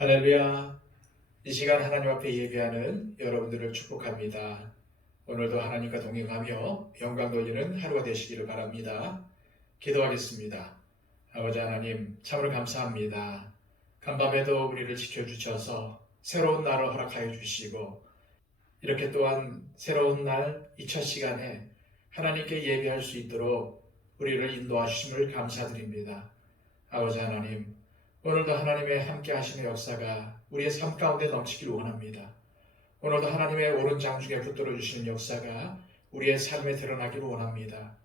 할렐루야. 이 시간 하나님 앞에 예배하는 여러분들을 축복합니다. 오늘도 하나님과 동행하며 영광 돌리는 하루가 되시기를 바랍니다. 기도하겠습니다. 아버지 하나님, 참으로 감사합니다. 간밤에도 우리를 지켜주셔서 새로운 날을 허락하여 주시고, 이렇게 또한 새로운 날 이 첫 시간에 하나님께 예배할 수 있도록 우리를 인도하심을 감사드립니다. 아버지 하나님, 오늘도 하나님의 함께 하시는 역사가 우리의 삶 가운데 넘치기를 원합니다. 오늘도 하나님의 오른 장중에 붙들어 주시는 역사가 우리의 삶에 드러나기를 원합니다.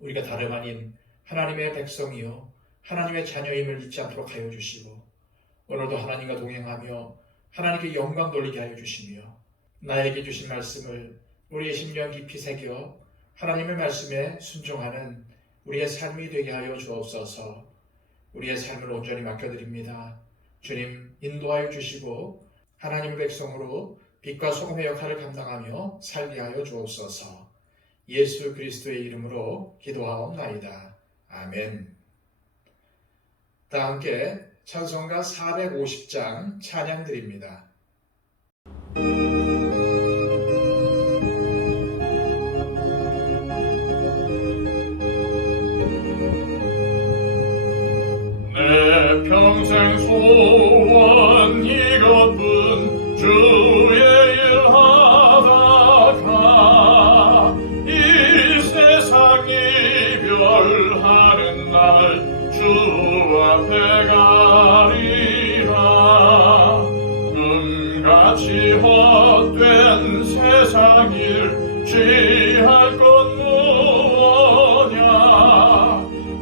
우리가 다름 아닌 하나님의 백성이요 하나님의 자녀임을 잊지 않도록 하여 주시고, 오늘도 하나님과 동행하며 하나님께 영광 돌리게 하여 주시며, 나에게 주신 말씀을 우리의 심령 깊이 새겨 하나님의 말씀에 순종하는 우리의 삶이 되게 하여 주옵소서. 우리의 삶을 온전히 맡겨드립니다. 주님, 인도하여 주시고 하나님의 백성으로 빛과 소금의 역할을 감당하며 살게 하여 주옵소서. 예수 그리스도의 이름으로 기도하옵나이다. 아멘. 다 함께 찬송가 450장 찬양 드립니다. 평생 소원 이것뿐 주의 일 하다가 이 세상 이별하는 날 주 앞에 가리라. 금같이 헛된 세상 일 취할 것 무엇냐.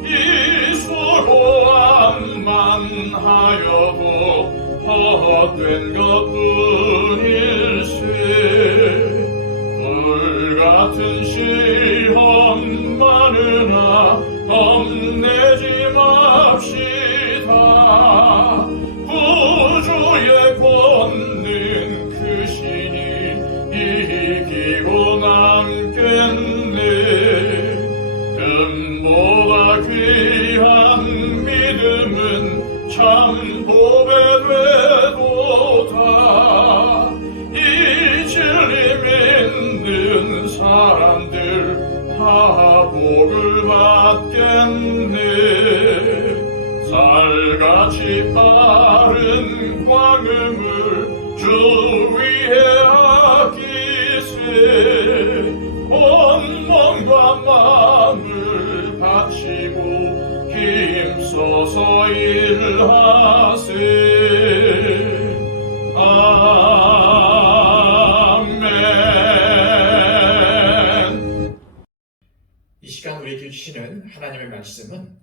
이 수고함만 하여도 헛된 것뿐일세. 불같은 시험 많으나 겁내지 맙시다. 구주의 권능 크시니 이기고 남겠네. 금보다 귀한 믿음은 참 보배 되도다. 이 진리 믿는 사람들 다 복을 받겠네. 살같이 빠른 광음을 주 위에 아끼세. 온 몸과 마음을 바치고 힘써서 일하세. 아멘. 이 시간 우리에게 주시는 하나님의 말씀은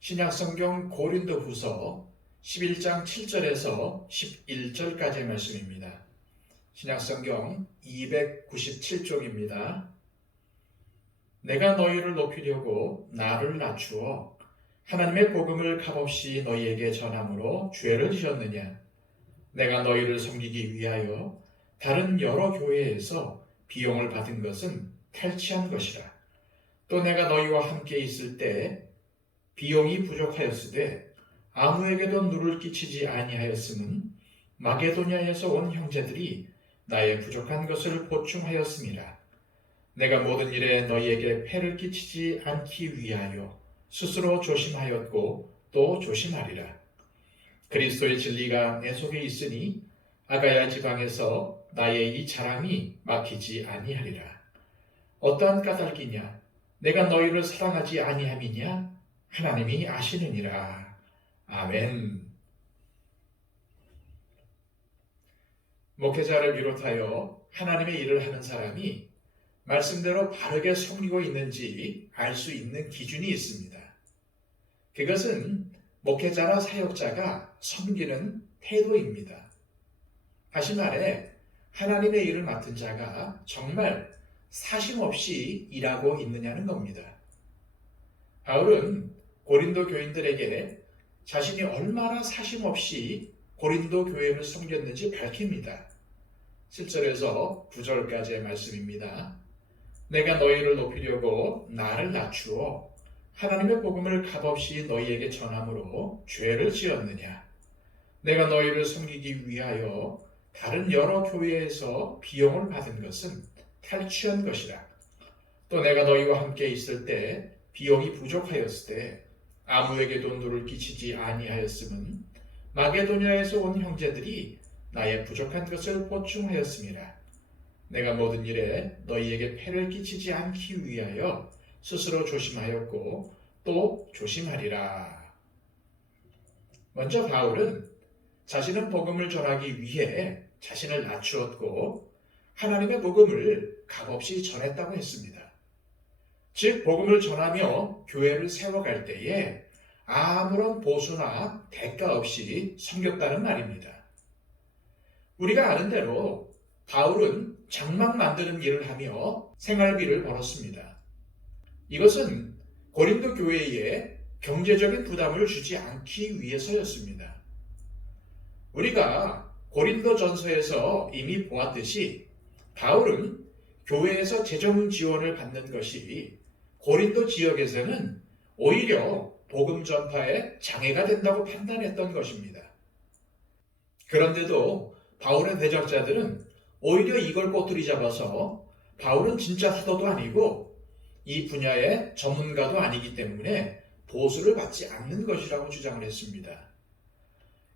신약성경 고린도후서 11장 7절에서 11절까지의 말씀입니다. 신약성경 297쪽입니다. 내가 너희를 높이려고 나를 낮추어 하나님의 복음을 값없이 너희에게 전함으로 죄를 지었느냐. 내가 너희를 섬기기 위하여 다른 여러 교회에서 비용을 받은 것은 탈취한 것이라. 또 내가 너희와 함께 있을 때 비용이 부족하였으되 아무에게도 누를 끼치지 아니하였음은 마게도냐에서 온 형제들이 나의 부족한 것을 보충하였음이라. 내가 모든 일에 너희에게 폐를 끼치지 않기 위하여 스스로 조심하였고 또 조심하리라. 그리스도의 진리가 내 속에 있으니 아가야 지방에서 나의 이 자랑이 막히지 아니하리라. 어떠한 까닭이냐? 내가 너희를 사랑하지 아니함이냐? 하나님이 아시느니라. 아멘. 목회자를 비롯하여 하나님의 일을 하는 사람이 말씀대로 바르게 섬기고 있는지 알 수 있는 기준이 있습니다. 그것은 목회자나 사역자가 섬기는 태도입니다. 다시 말해 하나님의 일을 맡은 자가 정말 사심없이 일하고 있느냐는 겁니다. 바울은 고린도 교인들에게 자신이 얼마나 사심없이 고린도 교회를 섬겼는지 밝힙니다. 7절에서 9절까지의 말씀입니다. 내가 너희를 높이려고 나를 낮추어 하나님의 복음을 값없이 너희에게 전함으로 죄를 지었느냐? 내가 너희를 섬기기 위하여 다른 여러 교회에서 비용을 받은 것은 탈취한 것이라. 또 내가 너희와 함께 있을 때 비용이 부족하였을 때 아무에게도 누를 끼치지 아니하였음은 마게도냐에서 온 형제들이 나의 부족한 것을 보충하였음이라. 내가 모든 일에 너희에게 폐를 끼치지 않기 위하여 스스로 조심하였고 또 조심하리라. 먼저 바울은 자신은 복음을 전하기 위해 자신을 낮추었고 하나님의 복음을 값없이 전했다고 했습니다. 즉 복음을 전하며 교회를 세워갈 때에 아무런 보수나 대가 없이 섬겼다는 말입니다. 우리가 아는 대로 바울은 장막 만드는 일을 하며 생활비를 벌었습니다. 이것은 고린도 교회에 경제적인 부담을 주지 않기 위해서였습니다. 우리가 고린도전서에서 이미 보았듯이 바울은 교회에서 재정 지원을 받는 것이 고린도 지역에서는 오히려 복음 전파에 장애가 된다고 판단했던 것입니다. 그런데도 바울의 대적자들은 오히려 이걸 꼬투리 잡아서 바울은 진짜 사도도 아니고 이 분야의 전문가도 아니기 때문에 보수를 받지 않는 것이라고 주장을 했습니다.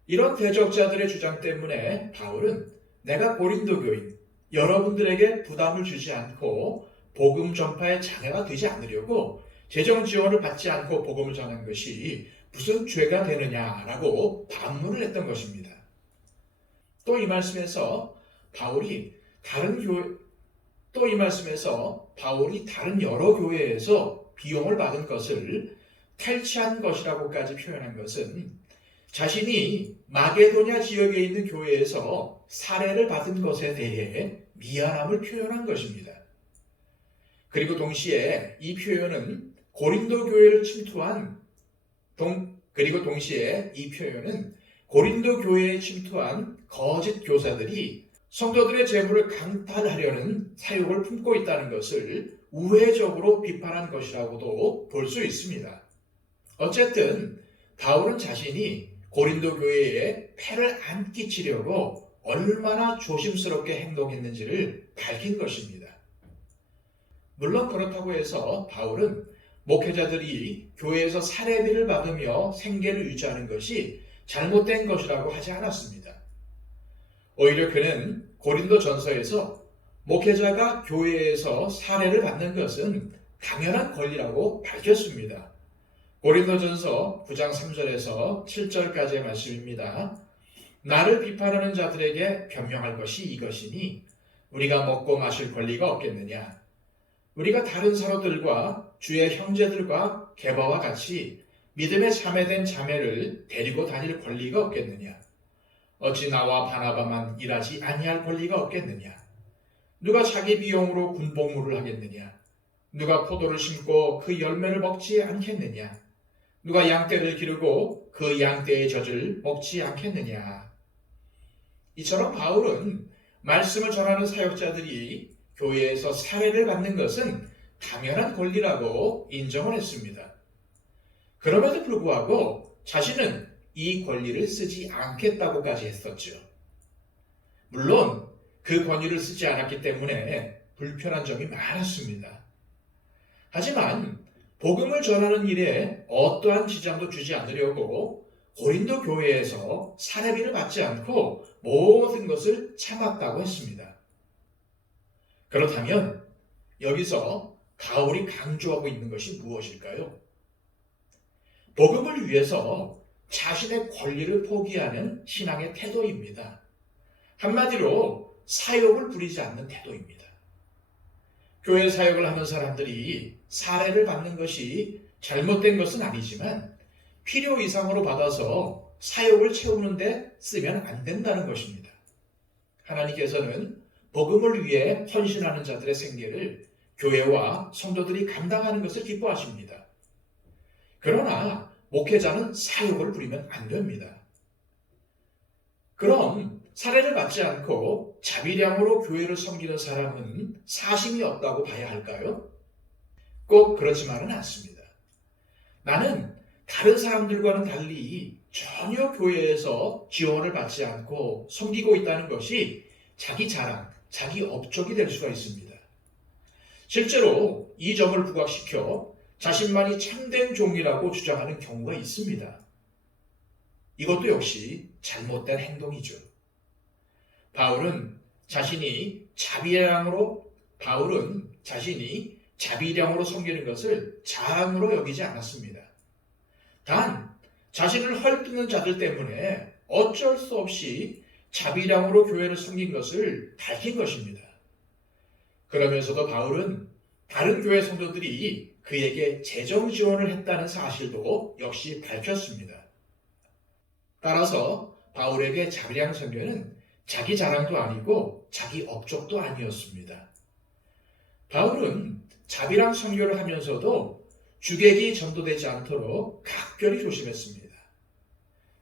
이런 대적자들의 주장 때문에 바울은 내가 고린도 교인 여러분들에게 부담을 주지 않고 복음 전파에 장애가 되지 않으려고 재정 지원을 받지 않고 복음을 전한 것이 무슨 죄가 되느냐라고 반문을 했던 것입니다. 또 이 말씀에서 바울이 다른 여러 교회에서 비용을 받은 것을 탈취한 것이라고까지 표현한 것은 자신이 마게도냐 지역에 있는 교회에서 사례를 받은 것에 대해 미안함을 표현한 것입니다. 그리고 동시에 이 표현은 고린도 교회에 침투한 거짓 교사들이 성도들의 재물을 강탈하려는 사욕을 품고 있다는 것을 우회적으로 비판한 것이라고도 볼 수 있습니다. 어쨌든 바울은 자신이 고린도 교회에 폐를 안 끼치려고 얼마나 조심스럽게 행동했는지를 밝힌 것입니다. 물론 그렇다고 해서 바울은 목회자들이 교회에서 사례비를 받으며 생계를 유지하는 것이 잘못된 것이라고 하지 않았습니다. 오히려 그는 고린도 전서에서 목회자가 교회에서 사례를 받는 것은 당연한 권리라고 밝혔습니다. 고린도 전서 9장 3절에서 7절까지의 말씀입니다. 나를 비판하는 자들에게 변명할 것이 이것이니 우리가 먹고 마실 권리가 없겠느냐? 우리가 다른 사도들과 주의 형제들과 게바와 같이 믿음에 참여된 자매를 데리고 다닐 권리가 없겠느냐? 어찌 나와 바나바만 일하지 아니할 권리가 없겠느냐? 누가 자기 비용으로 군복무를 하겠느냐? 누가 포도를 심고 그 열매를 먹지 않겠느냐? 누가 양떼를 기르고 그 양떼의 젖을 먹지 않겠느냐? 이처럼 바울은 말씀을 전하는 사역자들이 교회에서 사례를 받는 것은 당연한 권리라고 인정을 했습니다. 그럼에도 불구하고 자신은 이 권리를 쓰지 않겠다고까지 했었죠. 물론 그 권리를 쓰지 않았기 때문에 불편한 점이 많았습니다. 하지만 복음을 전하는 일에 어떠한 지장도 주지 않으려고 고린도 교회에서 사례비를 받지 않고 모든 것을 참았다고 했습니다. 그렇다면 여기서 바울이 강조하고 있는 것이 무엇일까요? 복음을 위해서 자신의 권리를 포기하는 신앙의 태도입니다. 한마디로 사욕을 부리지 않는 태도입니다. 교회 사역을 하는 사람들이 사례를 받는 것이 잘못된 것은 아니지만 필요 이상으로 받아서 사욕을 채우는 데 쓰면 안 된다는 것입니다. 하나님께서는 복음을 위해 헌신하는 자들의 생계를 교회와 성도들이 감당하는 것을 기뻐하십니다. 그러나 목회자는 사욕을 부리면 안 됩니다. 그럼 사례를 받지 않고 자비량으로 교회를 섬기는 사람은 사심이 없다고 봐야 할까요? 꼭 그렇지만은 않습니다. 나는 다른 사람들과는 달리 전혀 교회에서 지원을 받지 않고 섬기고 있다는 것이 자기 자랑, 자기 업적이 될 수가 있습니다. 실제로 이 점을 부각시켜 자신만이 참된 종이라고 주장하는 경우가 있습니다. 이것도 역시 잘못된 행동이죠. 바울은 자신이 자비량으로 섬기는 것을 자랑으로 여기지 않았습니다. 단 자신을 헐뜯는 자들 때문에 어쩔 수 없이 자비량으로 교회를 섬긴 것을 밝힌 것입니다. 그러면서도 바울은 다른 교회 성도들이 그에게 재정 지원을 했다는 사실도 역시 밝혔습니다. 따라서 바울에게 자비량 선교는 자기 자랑도 아니고 자기 업적도 아니었습니다. 바울은 자비량 선교를 하면서도 주객이 전도되지 않도록 각별히 조심했습니다.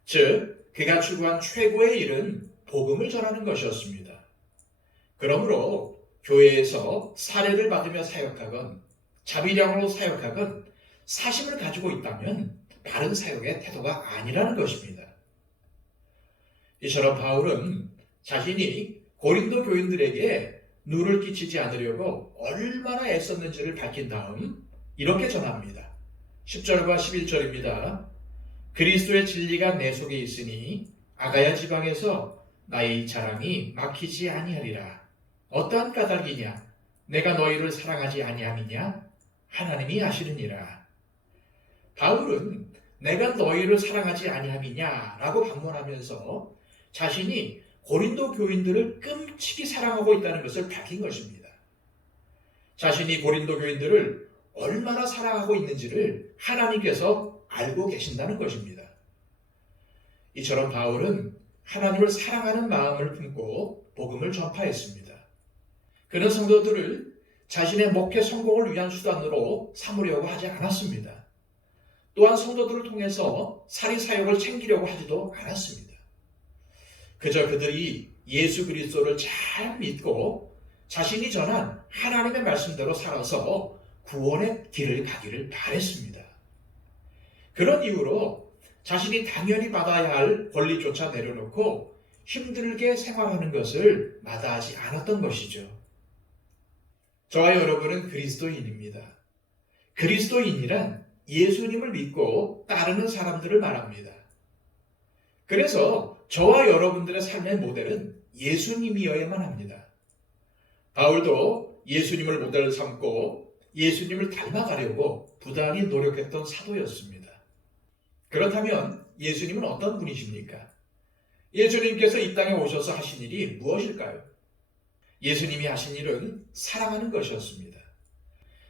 즉, 그가 추구한 최고의 일은 복음을 전하는 것이었습니다. 그러므로 교회에서 사례를 받으며 사역하건 자비량으로 사역하건 사심을 가지고 있다면 바른 사역의 태도가 아니라는 것입니다. 이처럼 바울은 자신이 고린도 교인들에게 누를 끼치지 않으려고 얼마나 애썼는지를 밝힌 다음 이렇게 전합니다. 10절과 11절입니다. 그리스도의 진리가 내 속에 있으니 아가야 지방에서 나의 자랑이 막히지 아니하리라. 어떠한 까닭이냐? 내가 너희를 사랑하지 아니함이냐? 하나님이 아시느니라. 바울은 내가 너희를 사랑하지 아니함이냐? 라고 반문하면서 자신이 고린도 교인들을 끔찍이 사랑하고 있다는 것을 밝힌 것입니다. 자신이 고린도 교인들을 얼마나 사랑하고 있는지를 하나님께서 알고 계신다는 것입니다. 이처럼 바울은 하나님을 사랑하는 마음을 품고 복음을 전파했습니다. 그는 성도들을 자신의 목회 성공을 위한 수단으로 삼으려고 하지 않았습니다. 또한 성도들을 통해서 사리사욕을 챙기려고 하지도 않았습니다. 그저 그들이 예수 그리스도를 잘 믿고 자신이 전한 하나님의 말씀대로 살아서 구원의 길을 가기를 바랬습니다. 그런 이유로 자신이 당연히 받아야 할 권리조차 내려놓고 힘들게 생활하는 것을 마다하지 않았던 것이죠. 저와 여러분은 그리스도인입니다. 그리스도인이란 예수님을 믿고 따르는 사람들을 말합니다. 그래서 저와 여러분들의 삶의 모델은 예수님이어야만 합니다. 바울도 예수님을 모델을 삼고 예수님을 닮아가려고 부단히 노력했던 사도였습니다. 그렇다면 예수님은 어떤 분이십니까? 예수님께서 이 땅에 오셔서 하신 일이 무엇일까요? 예수님이 하신 일은 사랑하는 것이었습니다.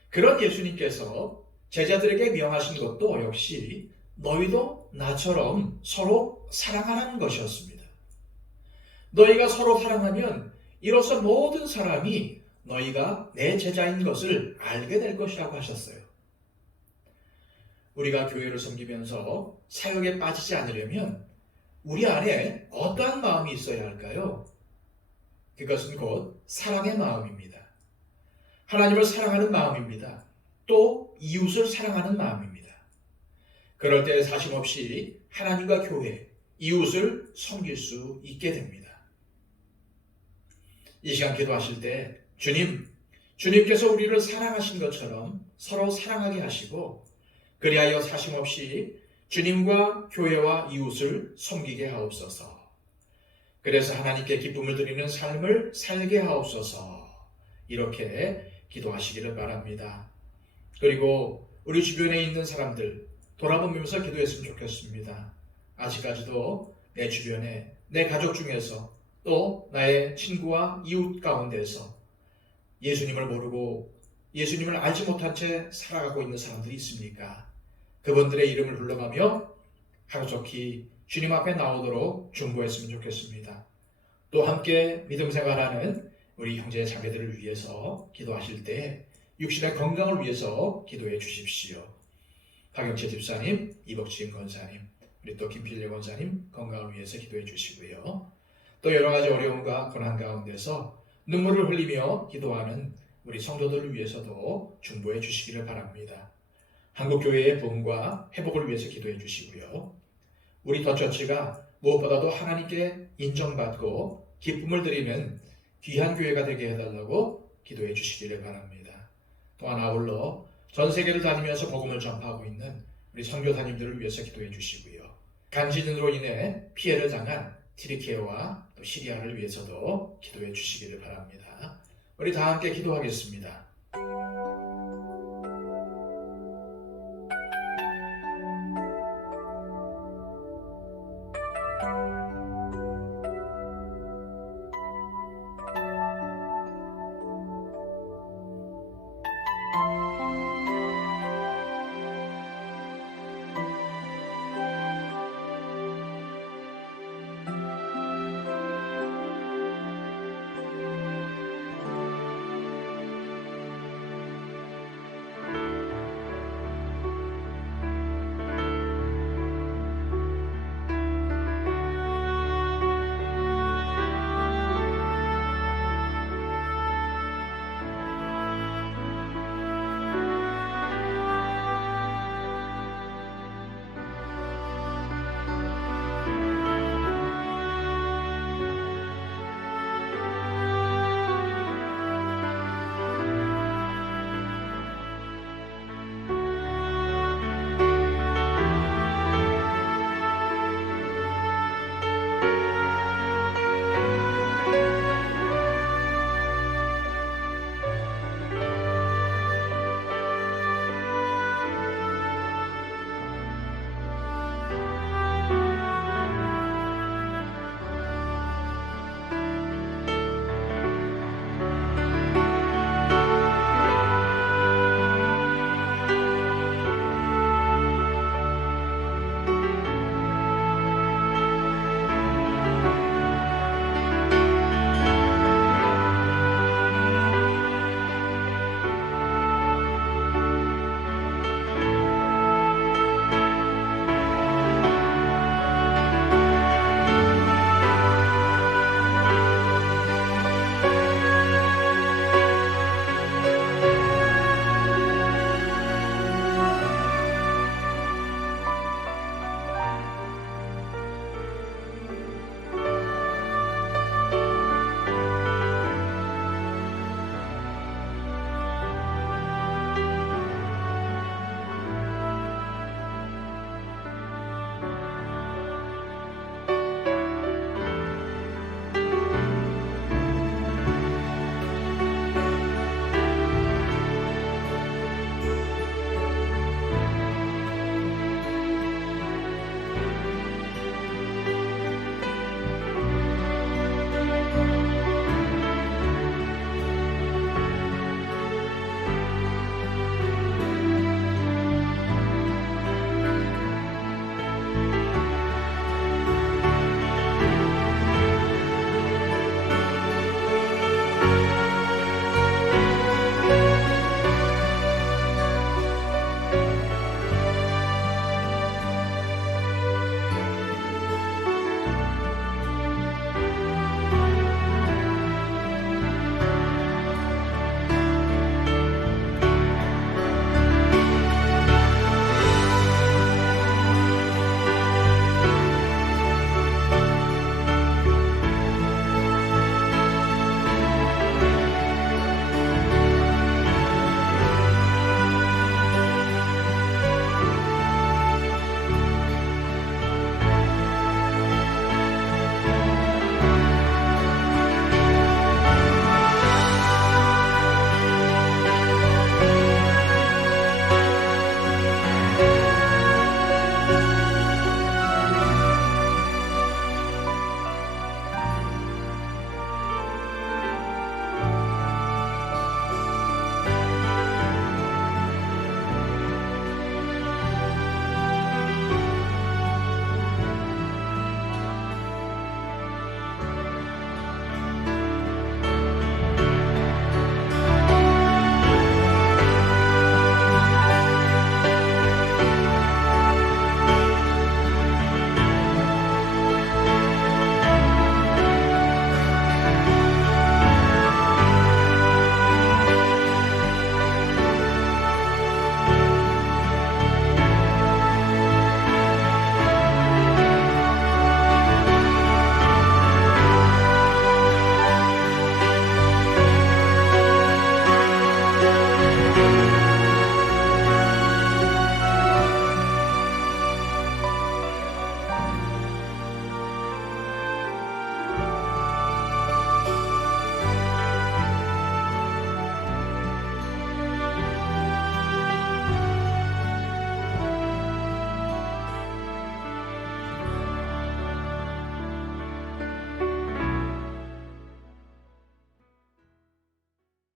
그런 예수님께서 제자들에게 명하신 것도 역시 너희도 나처럼 서로 사랑하라는 것이었습니다. 너희가 서로 사랑하면 이로써 모든 사람이 너희가 내 제자인 것을 알게 될 것이라고 하셨어요. 우리가 교회를 섬기면서 사역에 빠지지 않으려면 우리 안에 어떠한 마음이 있어야 할까요? 그것은 곧 사랑의 마음입니다. 하나님을 사랑하는 마음입니다. 또 이웃을 사랑하는 마음입니다. 그럴 때 사심없이 하나님과 교회, 이웃을 섬길 수 있게 됩니다. 이 시간 기도하실 때 주님께서 우리를 사랑하신 것처럼 서로 사랑하게 하시고 그리하여 사심없이 주님과 교회와 이웃을 섬기게 하옵소서. 그래서 하나님께 기쁨을 드리는 삶을 살게 하옵소서. 이렇게 기도하시기를 바랍니다. 그리고 우리 주변에 있는 사람들 돌아보면서 기도했으면 좋겠습니다. 아직까지도 내 주변에 내 가족 중에서 또 나의 친구와 이웃 가운데서 예수님을 모르고 예수님을 알지 못한 채 살아가고 있는 사람들이 있습니까? 그분들의 이름을 불러가며 하루속히 주님 앞에 나오도록 중보했으면 좋겠습니다. 또 함께 믿음 생활하는 우리 형제 자매들을 위해서 기도하실 때 육신의 건강을 위해서 기도해 주십시오. 박영채 집사님, 이복진 권사님, 우리 또 김필래 권사님 건강을 위해서 기도해 주시고요. 또 여러 가지 어려움과 고난 가운데서 눈물을 흘리며 기도하는 우리 성도들을 위해서도 중보해 주시기를 바랍니다. 한국교회의 부흥과 회복을 위해서 기도해 주시고요. 우리 더처치가 무엇보다도 하나님께 인정받고 기쁨을 드리는 귀한 교회가 되게 해달라고 기도해 주시기를 바랍니다. 또한 아울러 전 세계를 다니면서 복음을 전파하고 있는 우리 선교사님들을 위해서 기도해 주시고요. 강진으로 인해 피해를 당한 티르키예와 또 시리아를 위해서도 기도해 주시기를 바랍니다. 우리 다 함께 기도하겠습니다.